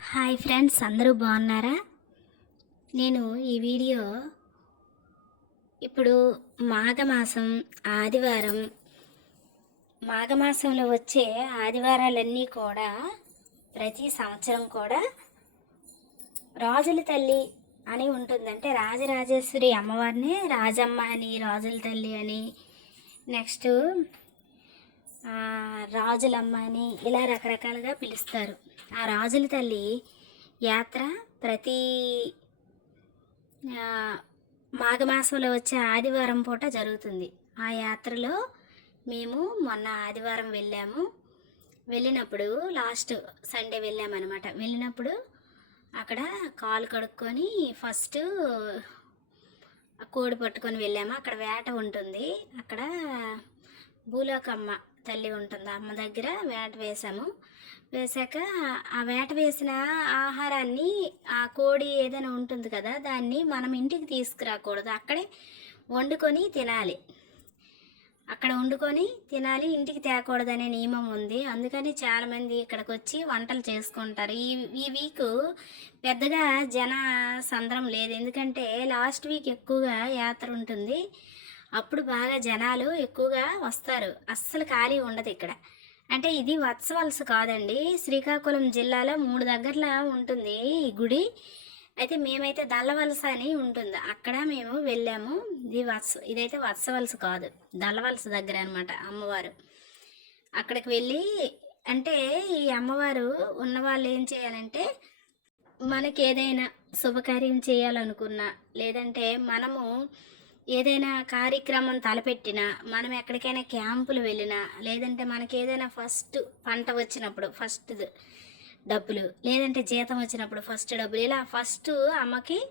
Hi friends అందరూ బాగున్నారా? నేను ఈ వీడియో ఇప్పుడు మాఘమాసం ఆదివారం మాఘమాసంలో వచ్చే ఆదివారాలన్నీ కూడా ప్రతి సంవత్సరం కూడా రాజుల తల్లి అని ఉంటుందంటే రాజరాజేశ్వరి అమ్మవారిని రాజమ్మ అని రాజుల తల్లి అని. నెక్స్ట్ రాజులమ్మ అని ఇలా రకరకాలుగా పిలుస్తారు. ఆ రాజుల తల్లి యాత్ర ప్రతి మాఘమాసంలో వచ్చే ఆదివారం పూట జరుగుతుంది. ఆ యాత్రలో మేము మొన్న ఆదివారం వెళ్ళాము. వెళ్ళినప్పుడు లాస్ట్ సండే వెళ్ళామన్నమాట. వెళ్ళినప్పుడు అక్కడ కాలు కడుక్కొని ఫస్ట్ కోడి పట్టుకొని వెళ్ళాము. అక్కడ వేట ఉంటుంది. అక్కడ భూలోకమ్మ తల్లి ఉంటుంది అమ్మ దగ్గర వేట వేసాము. వేసాక ఆ వేట వేసిన ఆహారాన్ని ఆ కోడి ఏదైనా ఉంటుంది కదా దాన్ని మనం ఇంటికి తీసుకురాకూడదు. అక్కడే వండుకొని తినాలి. అక్కడ వండుకొని తినాలి ఇంటికి తేకూడదనే నియమం ఉంది. అందుకని చాలామంది ఇక్కడికి వచ్చి వంటలు చేసుకుంటారు. ఈ ఈ వీక్ పెద్దగా జన సంద్రం లేదు. ఎందుకంటే లాస్ట్ వీక్ ఎక్కువగా యాత్ర ఉంటుంది. అప్పుడు బాగా జనాలు ఎక్కువగా వస్తారు. అస్సలు ఖాళీ ఉండదు ఇక్కడ. అంటే ఇది వత్సవలస కాదండి. శ్రీకాకుళం జిల్లాలో మూడు దగ్గరలో ఉంటుంది ఈ గుడి. అయితే మేమైతే దల్లవలస అని ఉంటుంది. అక్కడ మేము వెళ్ళాము. ఇది వత్స ఇదైతే వత్సవలస కాదు. దల్లవలస దగ్గర అనమాట అమ్మవారు. అక్కడికి వెళ్ళి అంటే ఈ అమ్మవారు ఉన్నవాళ్ళు ఏం చేయాలంటే మనకి ఏదైనా శుభకార్యం చేయాలనుకున్నా లేదంటే మనము ఏదైనా కార్యక్రమం తలపెట్టినా మనం ఎక్కడికైనా క్యాంపులు వెళ్ళినా లేదంటే మనకి ఏదైనా ఫస్ట్ పంట వచ్చినప్పుడు ఫస్ట్ డబ్బులు లేదంటే జీతం వచ్చినప్పుడు ఫస్ట్ డబ్బులు ఇలా ఫస్ట్ అమ్మకి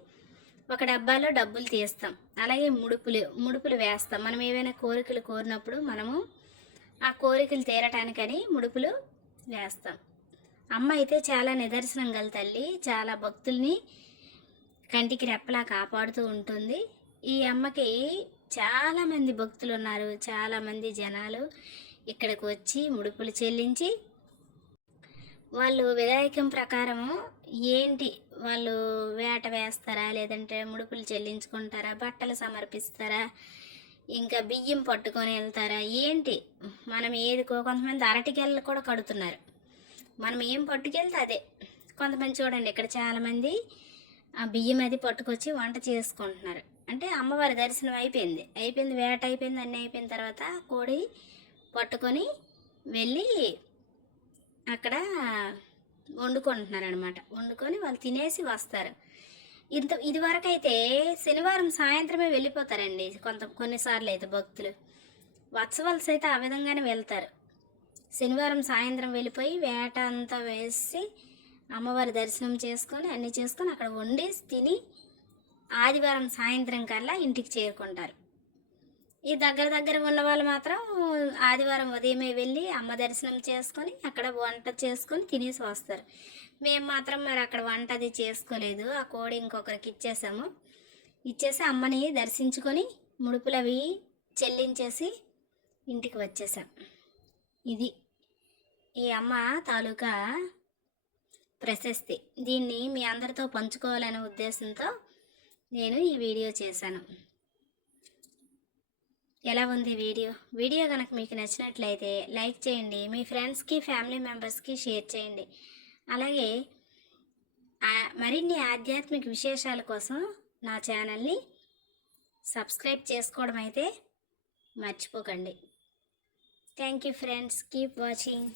ఒక డబ్బాలో డబ్బులు తీస్తాం. అలాగే ముడుపులు ముడుపులు వేస్తాం. మనం ఏవైనా కోరికలు కోరినప్పుడు మనము ఆ కోరికలు తీరటానికని ముడుపులు వేస్తాం. అమ్మ అయితే చాలా నిదర్శనం గల తల్లి చాలా భక్తుల్ని కంటికి రెప్పలా కాపాడుతూ ఉంటుంది. ఈ అమ్మకి చాలామంది భక్తులు ఉన్నారు చాలామంది జనాలు ఇక్కడికి వచ్చి ముడుపులు చెల్లించి వాళ్ళు విధాయకం ప్రకారము ఏంటి? వాళ్ళు వేట వేస్తారా? లేదంటే ముడుపులు చెల్లించుకుంటారా? బట్టలు సమర్పిస్తారా? ఇంకా బియ్యం పట్టుకొని వెళ్తారా? ఏంటి? మనం ఏది కొంతమంది అరటికెళ్ళు కూడా కడుతున్నారు. మనం ఏం పట్టుకెళ్తే అదే. కొంతమంది చూడండి ఇక్కడ చాలామంది ఆ బియ్యం అది పట్టుకొచ్చి వంట చేసుకుంటున్నారు. అంటే అమ్మవారి దర్శనం అయిపోయింది. అయిపోయింది వేట అయిపోయింది అన్నీ అయిపోయిన తర్వాత కోడి పట్టుకొని వెళ్ళి అక్కడ వండుకుంటున్నారనమాట వండుకొని వాళ్ళు తినేసి వస్తారు. ఇంత ఇదివరకైతే అయితే శనివారం సాయంత్రమే వెళ్ళిపోతారండి కొంత కొన్నిసార్లు అయితే భక్తులు. వత్సవలస అయితే ఆ విధంగానే వెళ్తారు. శనివారం సాయంత్రం వెళ్ళిపోయి వేట అంతా వేసి అమ్మవారి దర్శనం చేసుకొని అన్నీ చేసుకొని అక్కడ వండి తిని ఆదివారం సాయంత్రం కల్లా ఇంటికి చేరుకుంటారు. ఈ దగ్గర దగ్గర ఉన్న వాళ్ళు మాత్రం ఆదివారం ఉదయమే వెళ్ళి అమ్మ దర్శనం చేసుకొని అక్కడ వంట చేసుకొని తినేసి వస్తారు. మేము మాత్రం మరి అక్కడ వంట అది చేసుకోలేదు. ఆ కోడి ఇంకొకరికి ఇచ్చేసాము. ఇచ్చేసి అమ్మని దర్శించుకొని ముడుపులు అవి చెల్లించేసి ఇంటికి వచ్చేసాం. ఇది ఈ అమ్మ తాలూకా ప్రశస్తి. దీన్ని మీ అందరితో పంచుకోవాలనే ఉద్దేశంతో నేను ఈ వీడియో చేశాను. ఎలా ఉంది వీడియో? వీడియో కనుక మీకు నచ్చినట్లయితే లైక్ చేయండి మీ ఫ్రెండ్స్కి ఫ్యామిలీ మెంబర్స్కి షేర్ చేయండి. అలాగే మరిన్ని ఆధ్యాత్మిక విశేషాల కోసం నా ఛానల్ని సబ్స్క్రైబ్ చేసుకోవడం అయితే మర్చిపోకండి. Thank you friends. Keep watching.